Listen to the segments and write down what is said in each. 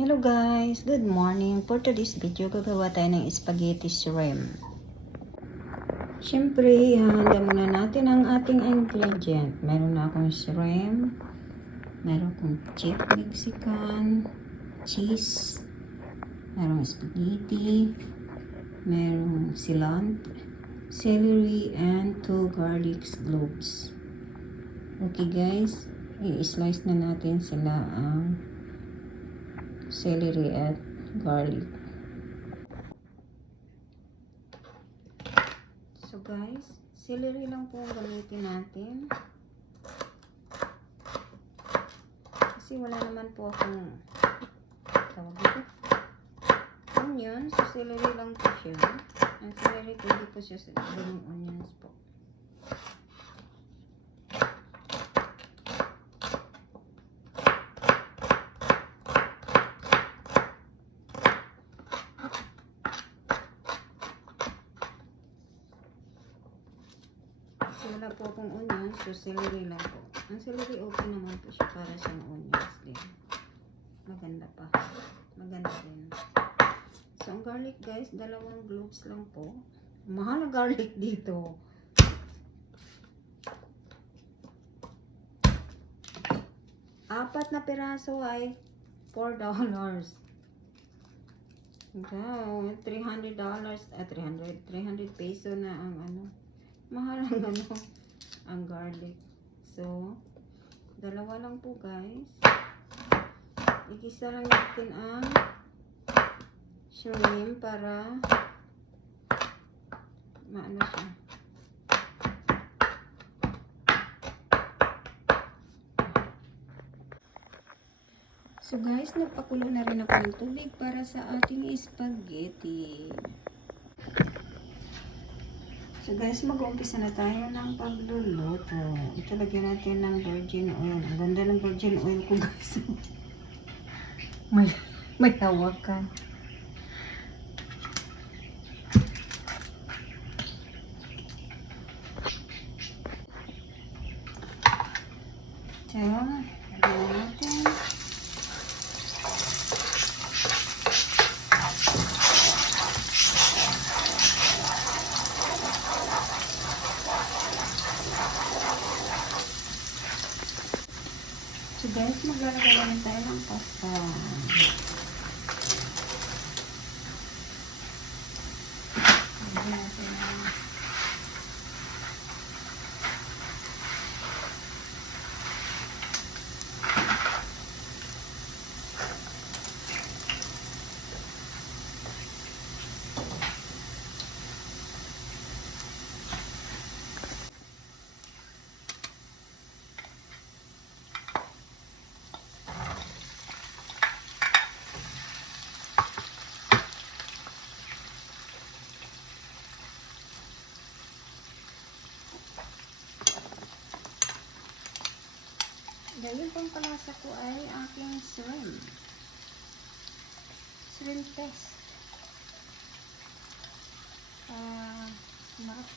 Hello guys, good morning. For today's video, gagawa tayo ng spaghetti shrimp. Siyempre, hahanda muna natin ang ating ingredient. Meron na akong shrimp, meron akong chick Mexican, cheese, merong spaghetti, merong cilantro, celery, and 2 garlic cloves. Okay guys, i-slice na natin sila ang celery at garlic. So guys, celery lang po gamitin natin. Kasi wala naman po akong tawag dito. Onions, so celery lang po siya. Ang celery pwede po siya sa green onions po. Wala po akong onions, so celery lang po. Ang celery okay naman po siya para siyang onions din. Maganda pa. Maganda din. So, ang garlic guys, 2 cloves lang po. Mahal na garlic dito. Apat na piraso ay $4. Wow, $300 300 peso na ang ano. Mahal ang ano, ang garlic. So, 2 lang po guys. Igisa lang natin ang shrimp para maano siya. So guys, nagpakulo na rin ako ng tubig para sa ating spaghetti. So guys, mag-uumpisa na tayo ng pagluluto. Ito lagyan natin ng virgin oil. Ang ganda ng virgin oil ko guys. may hawak ka. So, lagyan natin. So guys, maglalagay naman tayo ng pasta. Lagyan natin ng dahil pang palasa ko ay aking shrimp paste. Marap.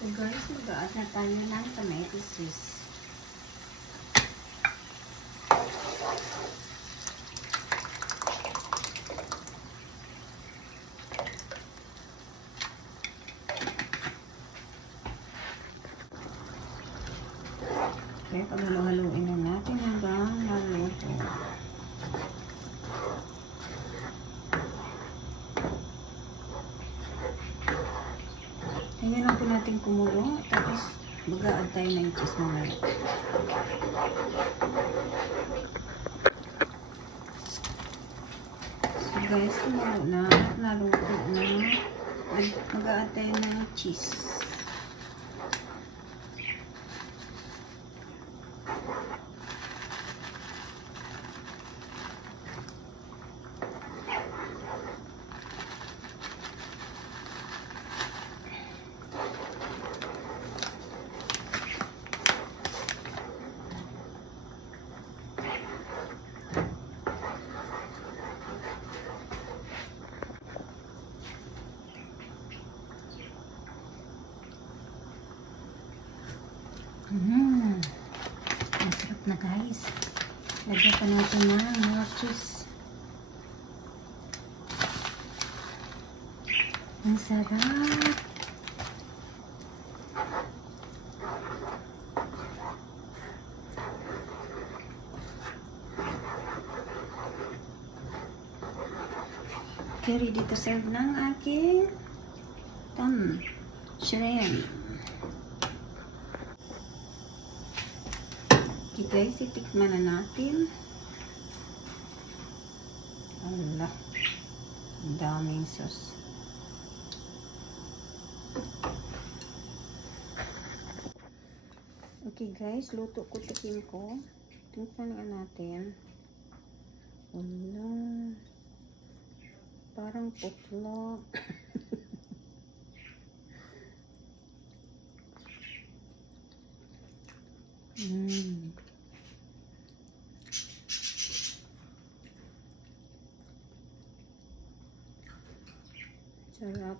So guys, mag-add na tayo ng tomato sauce. Okay, paghalo-haluin na natin hanggang maluto. Ngayon lang po natin kumulo. Tapos, mag-a-add tayo ng cheese mamaya. So guys, kumulo na. Naluto na. Mag-a-add tayo ng cheese. na guys. Lagyan pa natin ng mga cheese. Ang sarap. Okay, ready to serve ng aking shrimp. Okay guys, itikman na natin. Allah, ang daming sauce. Okay guys, luto ko, tikim ko. Tingnan na natin. Allah, parang putlo. Sarap.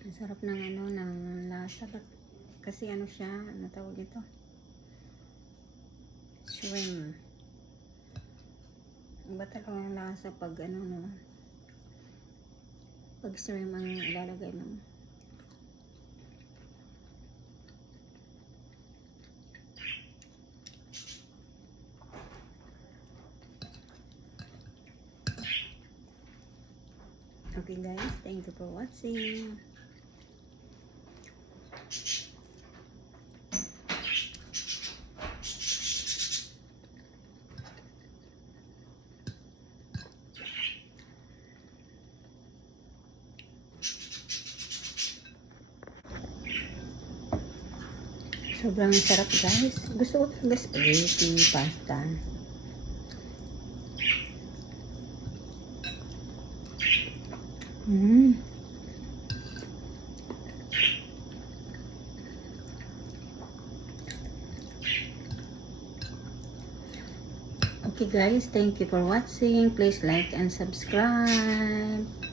Ang sarap ng ng lasa. Kasi ano siya, ano tawag ito? Shrimp. Iba talaga ang lasa pag pag shrimp ang ilalagay mo. Okay guys, thank you for watching. Sobrang sarap guys. Gusto ko talaga spaghetti, pasta. Okay guys, thank you for watching. Please like and subscribe.